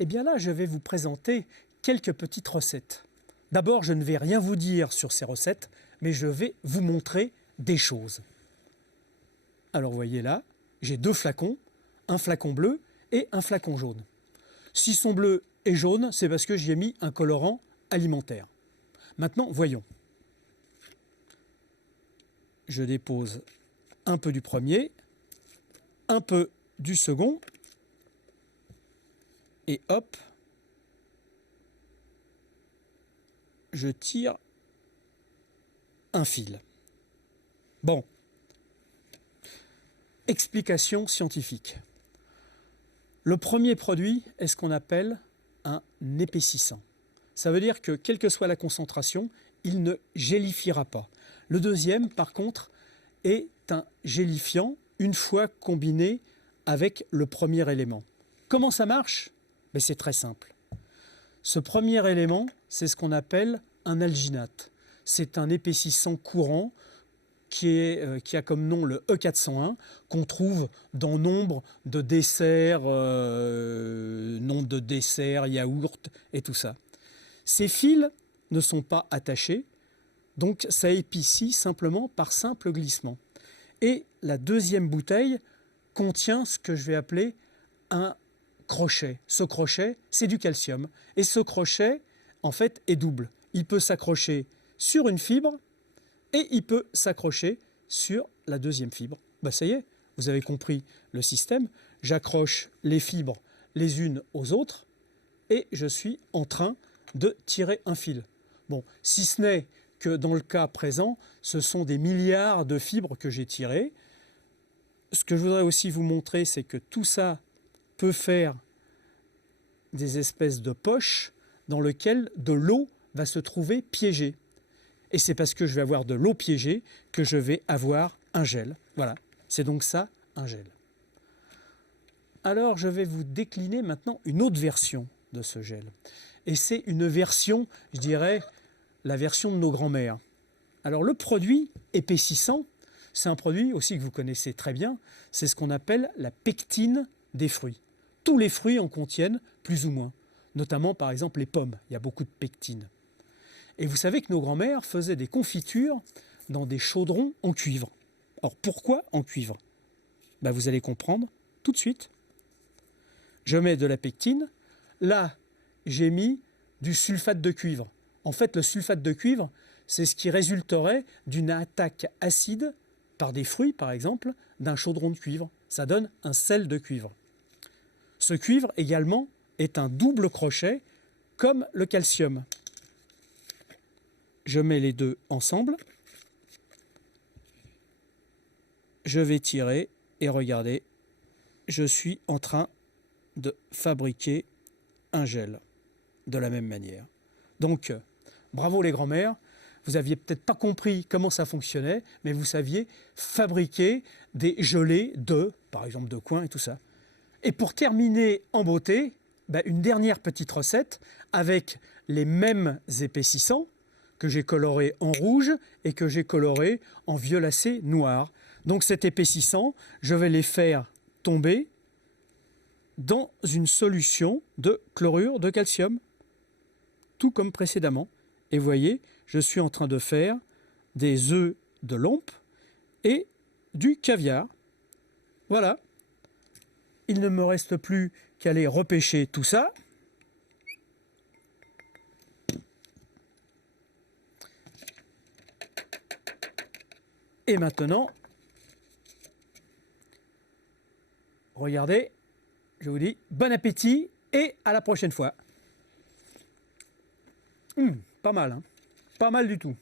Eh bien là, je vais vous présenter quelques petites recettes. D'abord, je ne vais rien vous dire sur ces recettes, mais je vais vous montrer des choses. Alors vous voyez là, j'ai deux flacons, un flacon bleu et un flacon jaune. S'ils sont bleus et jaunes, c'est parce que j'y ai mis un colorant alimentaire. Maintenant, voyons. Je dépose un peu du premier, un peu du second, et hop, je tire un fil. Bon, explication scientifique. Le premier produit est ce qu'on appelle un épaississant. Ça veut dire que, quelle que soit la concentration, il ne gélifiera pas. Le deuxième, par contre, est un gélifiant une fois combiné avec le premier élément. Comment ça marche? Ben, c'est très simple. Ce premier élément, c'est ce qu'on appelle un alginate. C'est un épaississant courant qui a comme nom le E401, qu'on trouve dans nombre de desserts, yaourts et tout ça. Ces fils ne sont pas attachés, donc ça épaissit simplement par simple glissement. Et la deuxième bouteille contient ce que je vais appeler un crochet. Ce crochet, c'est du calcium. Et ce crochet, en fait, est double. Il peut s'accrocher sur une fibre et il peut s'accrocher sur la deuxième fibre. Ben, ça y est, vous avez compris le système. J'accroche les fibres les unes aux autres et je suis en train de tirer un fil. Bon, si ce n'est que dans le cas présent, ce sont des milliards de fibres que j'ai tirées. Ce que je voudrais aussi vous montrer, c'est que tout ça peut faire des espèces de poches dans lesquelles de l'eau va se trouver piégée. Et c'est parce que je vais avoir de l'eau piégée que je vais avoir un gel. Voilà, c'est donc ça, un gel. Alors, je vais vous décliner maintenant une autre version de ce gel. Et c'est une version, je dirais, la version de nos grands-mères. Alors, le produit épaississant, c'est un produit aussi que vous connaissez très bien, c'est ce qu'on appelle la pectine des fruits. Tous les fruits en contiennent plus ou moins, notamment par exemple les pommes, il y a beaucoup de pectine. Et vous savez que nos grands-mères faisaient des confitures dans des chaudrons en cuivre. Alors pourquoi en cuivre? Ben, vous allez comprendre tout de suite. Je mets de la pectine, là j'ai mis du sulfate de cuivre. En fait, le sulfate de cuivre, c'est ce qui résulterait d'une attaque acide par des fruits, par exemple, d'un chaudron de cuivre. Ça donne un sel de cuivre. Ce cuivre, également, est un double crochet, comme le calcium. Je mets les deux ensemble. Je vais tirer et regardez, je suis en train de fabriquer un gel de la même manière. Donc, bravo les grands-mères. Vous aviez peut-être pas compris comment ça fonctionnait, mais vous saviez fabriquer des gelées d'œufs, par exemple de coin et tout ça. Et pour terminer en beauté, une dernière petite recette avec les mêmes épaississants que j'ai coloré en rouge et que j'ai coloré en violacé noir. Donc cet épaississant, je vais les faire tomber dans une solution de chlorure de calcium, tout comme précédemment. Et vous voyez, je suis en train de faire des œufs de lompe et du caviar. Voilà. Il ne me reste plus qu'à aller repêcher tout ça. Et maintenant, regardez, je vous dis bon appétit et à la prochaine fois. Pas mal, hein? Pas mal du tout.